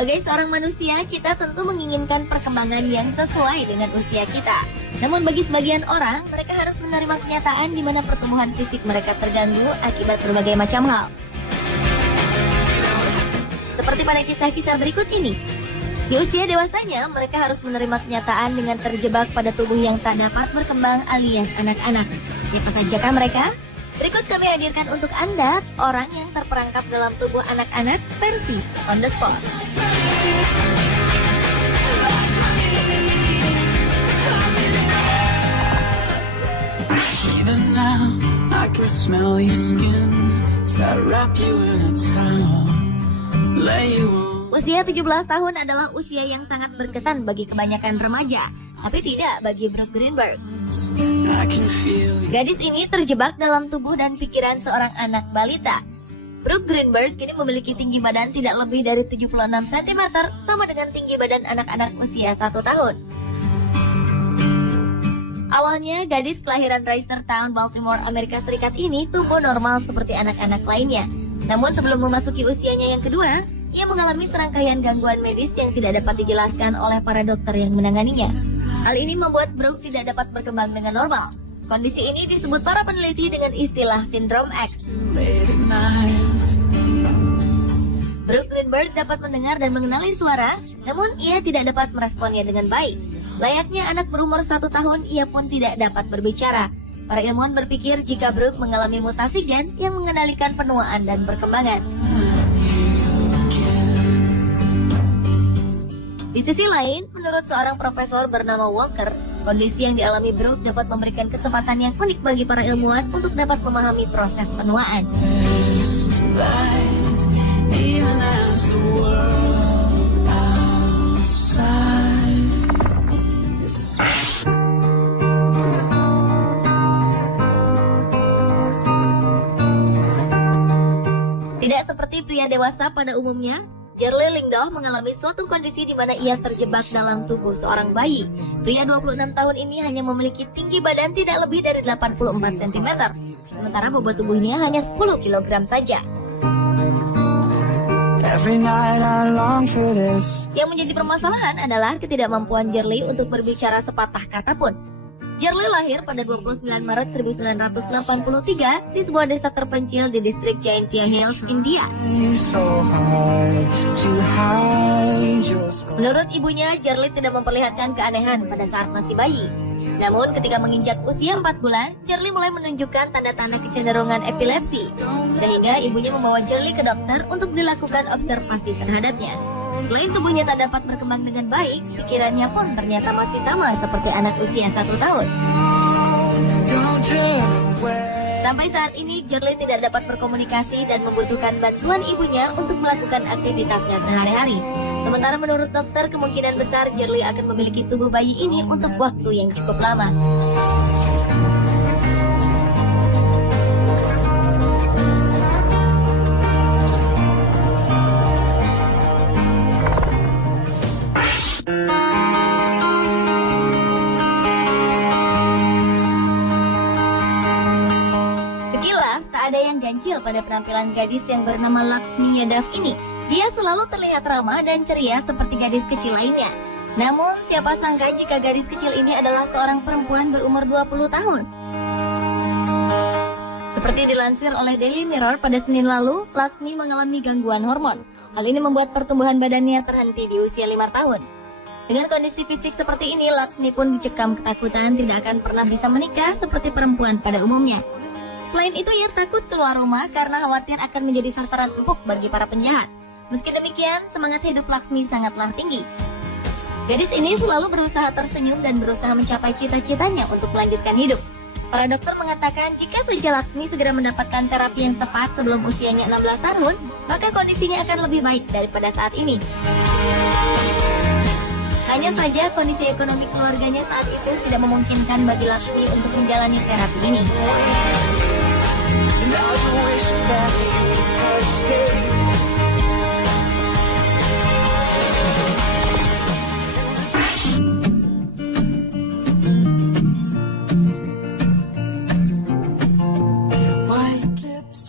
Sebagai seorang manusia, kita tentu menginginkan perkembangan yang sesuai dengan usia kita. Namun bagi sebagian orang, mereka harus menerima kenyataan di mana pertumbuhan fisik mereka terganggu akibat berbagai macam hal. Seperti pada kisah-kisah berikut ini. Di usia dewasanya, mereka harus menerima kenyataan dengan terjebak pada tubuh yang tak dapat berkembang alias anak-anak. Siapa sajakah mereka? Berikut kami hadirkan untuk Anda orang yang terperangkap dalam tubuh anak-anak versi On The Spot. Even now, I can smell your skin as I wrap you in a towel, lay you. Usia 17 tahun adalah usia yang sangat berkesan bagi kebanyakan remaja, tapi tidak bagi Brooke Greenberg. Gadis ini terjebak dalam tubuh dan pikiran seorang anak balita. Brooke Greenberg kini memiliki tinggi badan tidak lebih dari 76 cm, sama dengan tinggi badan anak-anak usia 1 tahun. Awalnya, gadis kelahiran Reisterstown, Baltimore, Amerika Serikat ini tumbuh normal seperti anak-anak lainnya. Namun sebelum memasuki usianya yang kedua, ia mengalami serangkaian gangguan medis yang tidak dapat dijelaskan oleh para dokter yang menanganinya. Hal ini membuat Brooke tidak dapat berkembang dengan normal. Kondisi ini disebut para peneliti dengan istilah sindrom X. Brooke Greenberg dapat mendengar dan mengenali suara, namun ia tidak dapat meresponnya dengan baik. Layaknya anak berumur 1 tahun, ia pun tidak dapat berbicara. Para ilmuwan berpikir jika Brooke mengalami mutasi gen yang mengendalikan penuaan dan perkembangan. Di sisi lain, menurut seorang profesor bernama Walker, kondisi yang dialami Brooke dapat memberikan kesempatan yang unik bagi para ilmuwan untuk dapat memahami proses penuaan. Tidak seperti pria dewasa pada umumnya, Jerley Lingdoh mengalami suatu kondisi di mana ia terjebak dalam tubuh seorang bayi. Pria 26 tahun ini hanya memiliki tinggi badan tidak lebih dari 84 cm, sementara bobot tubuhnya hanya 10 kg saja. Yang menjadi permasalahan adalah ketidakmampuan Jerley untuk berbicara sepatah kata pun. Jerley lahir pada 29 Maret 1983 di sebuah desa terpencil di distrik Jaintia Hills, India. Menurut ibunya, Jerley tidak memperlihatkan keanehan pada saat masih bayi. Namun ketika menginjak usia 4 bulan, Jerley mulai menunjukkan tanda-tanda kecenderungan epilepsi. Sehingga ibunya membawa Jerley ke dokter untuk dilakukan observasi terhadapnya. Selain tubuhnya tak dapat berkembang dengan baik, pikirannya pun ternyata masih sama seperti anak usia 1 tahun. Sampai saat ini, Jerley tidak dapat berkomunikasi dan membutuhkan bantuan ibunya untuk melakukan aktivitasnya sehari-hari. Sementara menurut dokter, kemungkinan besar Jerley akan memiliki tubuh bayi ini untuk waktu yang cukup lama. Ada yang ganjil pada penampilan gadis yang bernama Laksmi Yadav ini. Dia selalu terlihat ramah dan ceria seperti gadis kecil lainnya. Namun, siapa sangka jika gadis kecil ini adalah seorang perempuan berumur 20 tahun. Seperti dilansir oleh Daily Mirror pada Senin lalu, Laksmi mengalami gangguan hormon. Hal ini membuat pertumbuhan badannya terhenti di usia 5 tahun. Dengan kondisi fisik seperti ini, Laksmi pun dicekam ketakutan tidak akan pernah bisa menikah seperti perempuan pada umumnya. Selain itu, ia takut keluar rumah karena khawatir akan menjadi sasaran empuk bagi para penjahat. Meski demikian, semangat hidup Laksmi sangatlah tinggi. Gadis ini selalu berusaha tersenyum dan berusaha mencapai cita-citanya untuk melanjutkan hidup. Para dokter mengatakan jika saja Laksmi segera mendapatkan terapi yang tepat sebelum usianya 16 tahun, maka kondisinya akan lebih baik daripada saat ini. Hanya saja kondisi ekonomi keluarganya saat itu tidak memungkinkan bagi Laksmi untuk menjalani terapi ini.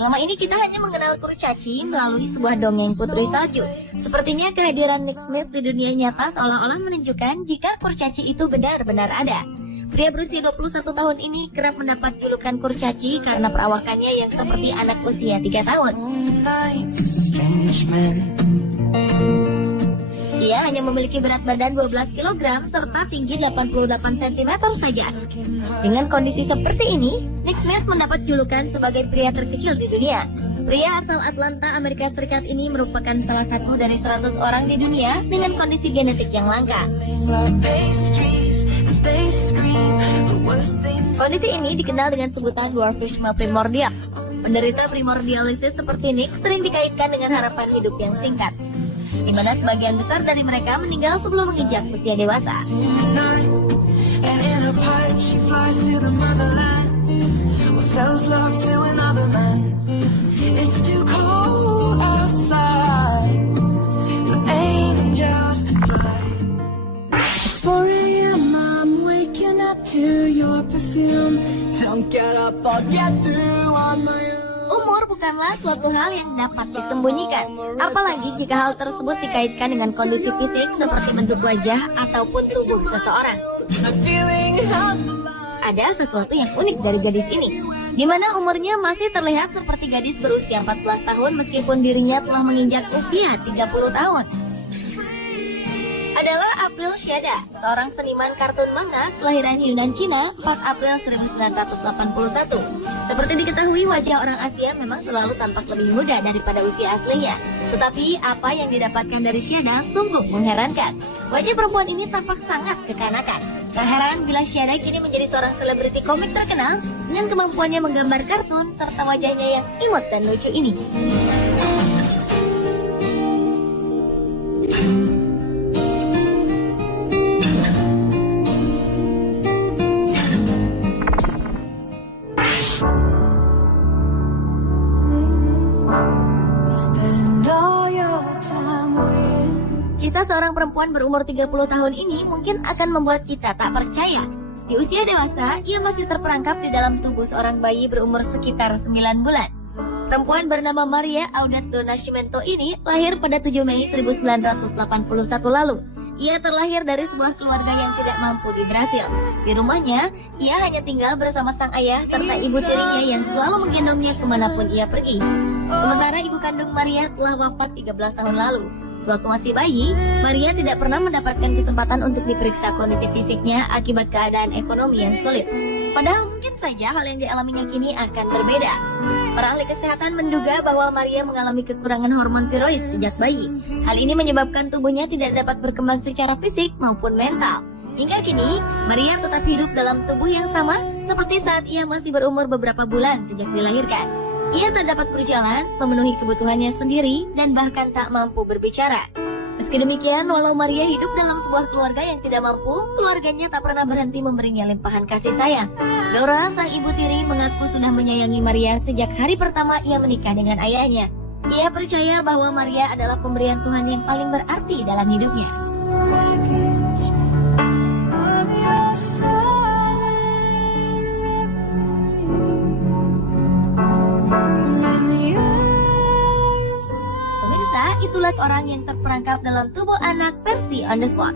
Selama ini kita hanya mengenal kurcaci melalui sebuah dongeng putri salju. Sepertinya kehadiran Nick Smith di dunia nyata seolah-olah menunjukkan jika kurcaci itu benar-benar ada. Pria berusia 21 tahun ini kerap mendapat julukan kurcaci karena perawakannya yang seperti anak usia 3 tahun. Ia hanya memiliki berat badan 12 kg serta tinggi 88 cm saja. Dengan kondisi seperti ini, Nick Smith mendapat julukan sebagai pria terkecil di dunia. Pria asal Atlanta, Amerika Serikat ini merupakan salah satu dari 100 orang di dunia dengan kondisi genetik yang langka. Kondisi ini dikenal dengan sebutan dwarfisme primordial. Penderita primordialisis seperti Nick sering dikaitkan dengan harapan hidup yang singkat, di mana sebagian besar dari mereka meninggal sebelum menginjak usia dewasa. Umur bukanlah suatu hal yang dapat disembunyikan, apalagi jika hal tersebut dikaitkan dengan kondisi fisik seperti bentuk wajah ataupun tubuh seseorang. Ada sesuatu yang unik dari gadis ini, di mana umurnya masih terlihat seperti gadis berusia 14 tahun meskipun dirinya telah menginjak usia 30 tahun. Adalah April Shada, seorang seniman kartun manga kelahiran Yunan, Cina, 4 April 1981. Seperti diketahui, wajah orang Asia memang selalu tampak lebih muda daripada usia aslinya. Tetapi apa yang didapatkan dari Shada sungguh mengherankan. Wajah perempuan ini tampak sangat kekanakan. Tak heran bila Shada kini menjadi seorang selebriti komik terkenal dengan kemampuannya menggambar kartun serta wajahnya yang imut dan lucu ini. Kisah seorang perempuan berumur 30 tahun ini mungkin akan membuat kita tak percaya. Di usia dewasa, ia masih terperangkap di dalam tubuh seorang bayi berumur sekitar 9 bulan. Perempuan bernama Maria Audet do Nascimento ini lahir pada 7 Mei 1981 lalu. Ia terlahir dari sebuah keluarga yang tidak mampu di Brasil. Di rumahnya, ia hanya tinggal bersama sang ayah serta ibu tirinya yang selalu menggendongnya kemanapun ia pergi. Sementara ibu kandung Maria telah wafat 13 tahun lalu. Sewaktu masih bayi, Maria tidak pernah mendapatkan kesempatan untuk diperiksa kondisi fisiknya akibat keadaan ekonomi yang sulit. Padahal mungkin saja hal yang dialaminya kini akan berbeda. Para ahli kesehatan menduga bahwa Maria mengalami kekurangan hormon tiroid sejak bayi. Hal ini menyebabkan tubuhnya tidak dapat berkembang secara fisik maupun mental. Hingga kini, Maria tetap hidup dalam tubuh yang sama seperti saat ia masih berumur beberapa bulan sejak dilahirkan. Ia tak dapat berjalan, memenuhi kebutuhannya sendiri, dan bahkan tak mampu berbicara. Meski demikian, walau Maria hidup dalam sebuah keluarga yang tidak mampu, keluarganya tak pernah berhenti memberinya limpahan kasih sayang. Dora, sang ibu tiri, mengaku sudah menyayangi Maria sejak hari pertama ia menikah dengan ayahnya. Ia percaya bahwa Maria adalah pemberian Tuhan yang paling berarti dalam hidupnya. Pemirsa, itulah orang yang terperangkap dalam tubuh anak versi On The Spot.